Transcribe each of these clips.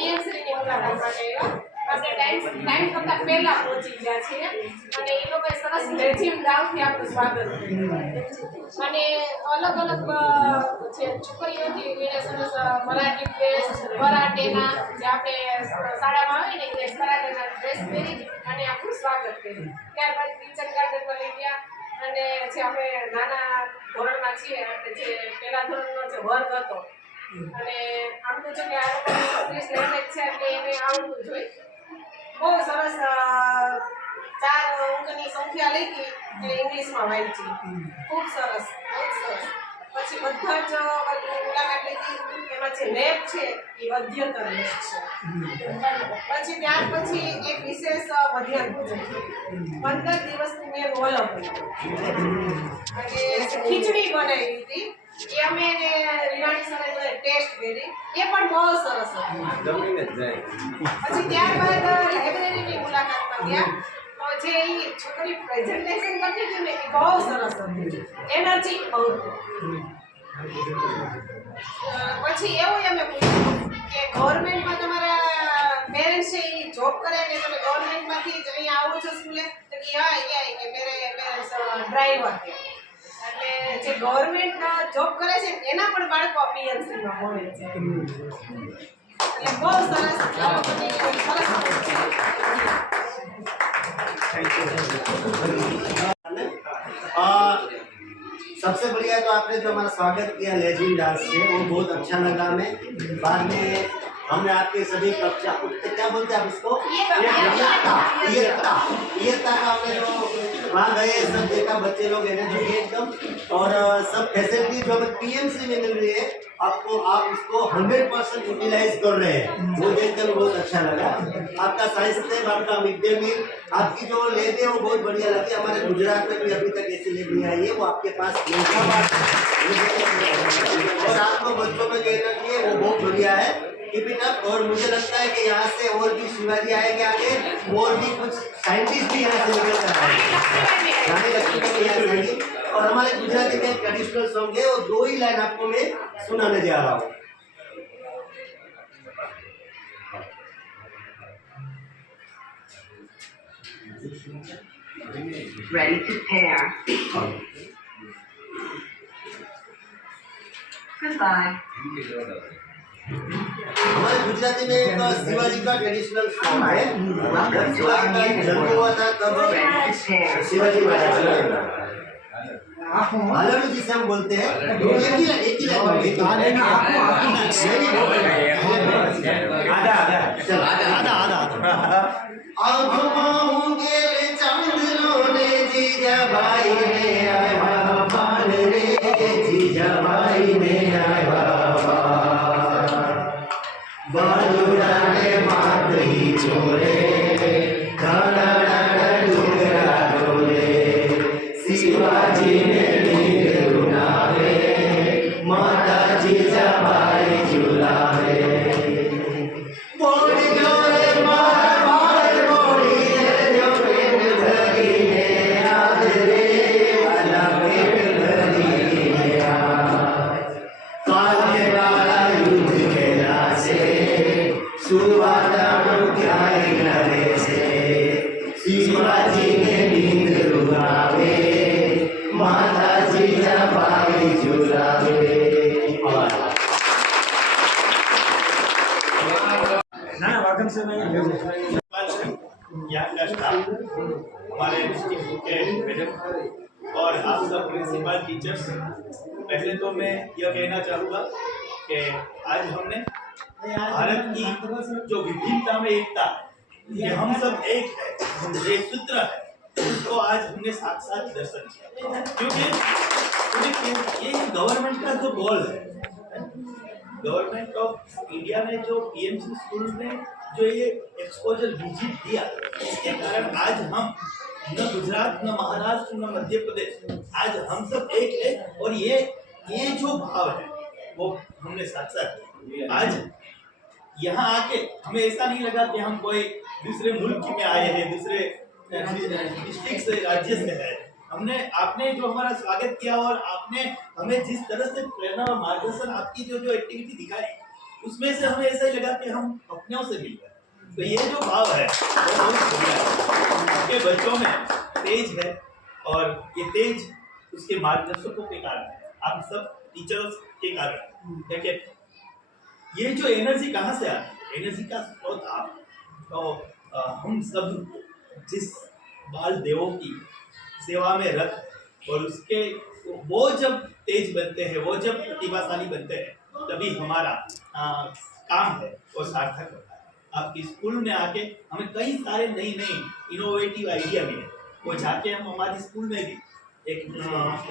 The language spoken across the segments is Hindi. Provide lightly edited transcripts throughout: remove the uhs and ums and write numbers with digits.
પીએમસીની મુલાકાત માટે આવ્યા. આપણે ટાઈમ કરતા પહેલા પહોંચી ગયા છીએ અને એ લોકોએ સરસ લેઝિમ ગામથી આપણું સ્વાગત કર્યું અને અલગ અલગ જે છોકરીઓ હતી એને સરસ મરાઠી ડ્રેસ કરાટેના જે આપણે શાળામાં આવે ને એ કરાટેના ડ્રેસ પહેરી અને આપણું સ્વાગત કર્યું. ત્યારબાદ કિચન ગાર્ડનમાં લઈ ગયા અને જે આપણે નાના ધોરણમાં છીએ આપણે જે પહેલા ધોરણનો જે વર્ગ હતો અને આમ તો જો કે આ લોકોની ઇંગ્લિશ લેંગ્વેજ છે એટલે એને આવડવું જોઈએ. બહુ સરસ 4 અંકની સંખ્યા લખી એટલે ઇંગ્લિશમાં વાંચી. ખૂબ સરસ, બહુ સરસ. પછી બધા જ મુલાકાત લીધી. એમાં જે લેબ છે એ અધ્યતન લેબ છે. પછી ત્યાર પછી એક વિશેષ મધ્યાહન ભોજન 15 દિવસની મેં ઓલમ અને ખીચડી બનાવી હતી. એ અમે વિરાણી સરે ટેસ્ટ કરી. એ પણ બહુ સરસ હતું. પછી ત્યારબાદ લાઇબ્રેરીની મુલાકાતમાં ગયા તો જે છોકરી પ્રેઝન્ટેશન કરતી હતી ને એ બહુ સરસ હતી. એનર્જી બહુ હતી. પછી એવું અમે પૂછ્યું કે ગવર્મેન્ટમાં તમારા પેરેન્ટ્સ છે એ જોબ કરે ને તમે ગવર્મેન્ટમાંથી જ અહીંયા આવો છો સ્કૂલે? તો કે હા કે મેરે પેરેન્ટ્સ ડ્રાઈવર છે. એટલે જે ગવર્મેન્ટ જોબ કરે છે એના પણ બાળકો પીએમસીમાં ભણે છે. એટલે બહુ સરસ सबसे बढ़िया तो आपने जो हमारा स्वागत किया लेजिम डांस से वो बहुत अच्छा लगा हमें. बाद में हमने आपके सभी कक्षा क्या बोलते हैं आप इसको ईयरता का हमने जो वहाँ गए सब देखा. बच्चे लोग एनर्जी एकदम और सब फैसिलिटी जो हमें पीएमसी में मिल रही है आपको आप उसको 100% यूटिलाइज कर रहे हैं. वो देखकर बहुत अच्छा लगा. आपका साइंस लैब, आपका मिड डे मील, आपकी जो लेब है वो बहुत बढ़िया लगी. हमारे गुजरात में भी अभी तक ऐसी लेब नहीं आई है. वो आपके पास और आपको बच्चों में जो एनर्जी है वो बहुत बढ़िया है. Keep it up. और मुझे लगता है कि यहाँ से और भी शिवाजी आएंगे आगे और भी कुछ साइंटिस्ट भी यहाँ से निकल कर आएंगे. और हमारे गुजराती में ट्रेडिशनल सॉन्ग है वो 2 ही लाइन आपको मैं सुनाने जा रहा हूँ. Ready to pair. Goodbye. हमारे गुजराती में एक शिवाजी का ट्रेडिशनल सॉन्ग है. शिवाजी का जन्म हुआ था तब शिवाजी महाराज हालड़ू जिसे हम बोलते हैं. एक ही लाइन जीजा भाई ने आया मान रे जीजा भाई ने आया बालूड़ा ने मात ही छोड़े डुगरा डोले शिवाजी ने नींद रुलावे माता जीजा भाई झुलावे. बोली जोरे मार मार बोली जो पेट धरी है याद रे वाला पेट धरी है काले वाला युद्ध खेला से सुवादानु क्या करे से शिवाजी ने नींद रुलावे माता जीजा भाई झुलावे. यहाँ का स्टाफ, हमारे इंस्टीट्यूट के मैडम और आप सब प्रिंसिपल टीचर्स, पहले तो मैं यह कहना चाहूँगा कि आज हमने भारत की जो विभिन्नता में एकता, ये हम सब एक है, ये सूत्र है, उसको आज हमने साथ साथ दर्शन किया. क्योंकि ये गवर्नमेंट का जो गोल है, गवर्नमेंट ऑफ इंडिया ने जो पीएमसी स्कूल में जो ये एक्सपोजर विजिट दिया, इसके कारण आज हम न गुजरात, न महाराष्ट्र, न मध्य प्रदेश, आज हम सब एक है. और ये जो भाव है वो हमने साथ साथ आज यहाँ आके हमें ऐसा नहीं लगा कि हम कोई दूसरे मुल्क में आए हैं, दूसरे डिस्ट्रिक्ट से, राज्य से है. आपने जो हमारा स्वागत किया और आपने हमें जिस तरह से प्रेरणा और मार्गदर्शन आपकी जो एक्टिविटी दिखाई, उसमें से हमें ऐसा ही लगा कि हम अपनों से मिल गए। तो ये जो भाव है वो बहुत बढ़िया है। आपके बच्चों में तेज है और ये तेज उसके मार्गदर्शकों के कारण है, आप सब टीचर्स के कारण। देखिए ये जो एनर्जी कहाँ से आती है, एनर्जी का स्रोत आप तो हम सब जिस बाल देवों की सेवा में रख और उसके वो जब तेज बनते हैं, वो जब प्रतिभाशाली बनते हैं, तभी हमारा काम है वो सार्थक होता है। आपकी स्कूल में आके हमें कई सारे नई इनोवेटिव आइडिया मिले, वो जाके हम हमारी स्कूल में भी एक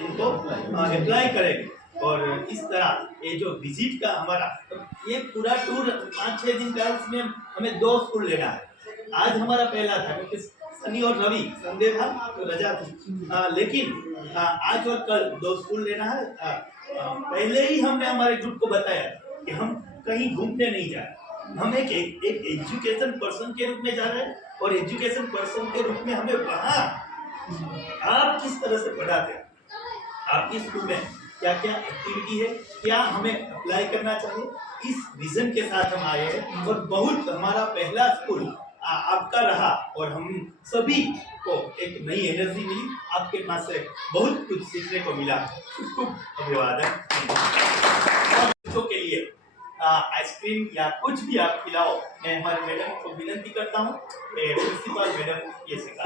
इनको अप्लाई करेंगे। और इस तरह ये जो विजिट का हमारा ये पूरा टूर 5-6 दिन का, इसमें हमें 2 स्कूल लेना है। आज हमारा पहला था क्योंकि शनि और रवि संडे था तो रजा थी, लेकिन आज और कल 2 स्कूल लेना है। पहले ही हमने हमारे ग्रुप को बताया कि हम कहीं घूमने नहीं जा रहे, हम एक एजुकेशन पर्सन के रूप में जा रहे हैं और एजुकेशन पर्सन के रूप में हमें वहाँ आप किस तरह से पढ़ाते हैं, आपकी स्कूल में क्या क्या एक्टिविटी है, क्या हमें अप्लाई करना चाहिए, इस विजन के साथ हम आए हैं। और बहुत हमारा पहला स्कूल आपका रहा और हम सभी को एक नई एनर्जी मिली, आपके पास से बहुत कुछ सीखने को मिला। खूब अभिवादन। बच्चों के लिए आइसक्रीम या कुछ भी आप खिलाओ, मैं हमारे मैडम को विनती करता हूँ, प्रिंसिपल मैडम ये सिखा।